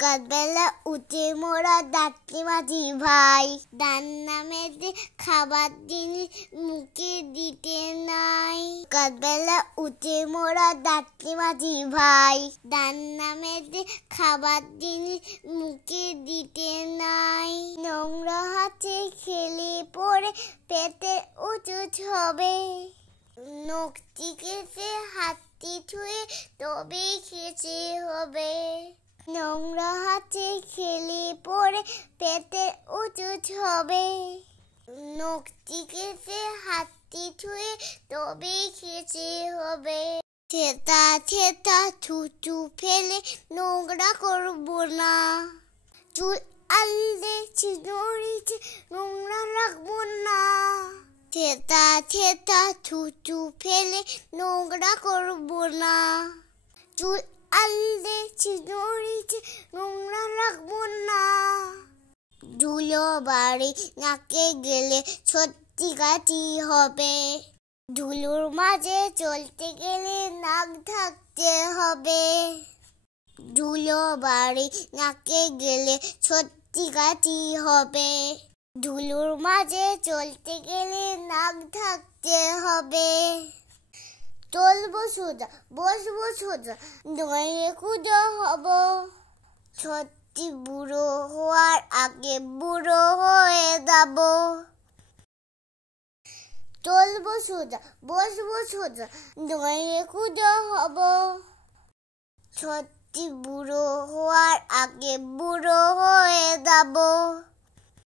সকালবেলা উঠে মোরা ডাকতে মাঝি ভাই, ডান নামের খাবার জিনিস মুখে দিতে নাই। সকালবেলা উঠে মোরা ডাকতে মাঝি ভাই, ডান নামের খাবার জিনিস মুখে দিতে নাই। নোংরা হাতে খেলে পরে পেটে উঁচুট হবে, নখ চিকেছে হাতটি ছুঁয়ে তবে খেতে হবে। নোংরা হাতে খেলে পরে পেটে উঁচুট হবে, নখ চিকেছে হাতটি ছুঁয়ে তবে খেতে হবে। থেতা থেতা থুতু ফেলে নোংরা করবো না, চুল আলদে চিড়িতে নোংরা রাখবো না। থেতা থেতা থুতু ফেলে নোংরা করবো না, চুল আলদে চিড়িতে নোংরা রাখবো না। ধুলো বাড়ি নাকে গেলে সত্যি কাটি হবে, ধুলোর মাঝে চলতে গেলে নাক ঢাকতে হবে। ধুলো বাড়ি নাকে গেলে সত্যি কাটি হবে, ধুলোর মাঝে চলতে গেলে নাক ঢাকতে হবে। চলবো সোজা বসবো সোজা নয় খুঁজো হব, সত্যি বুড়ো হওয়ার আগে বুড়ো হয়ে যাব। চলবো সোজা বসবো সোজা নয় খুঁজো হব, সত্যি বুড়ো হওয়ার আগে বুড়ো হয়ে যাব।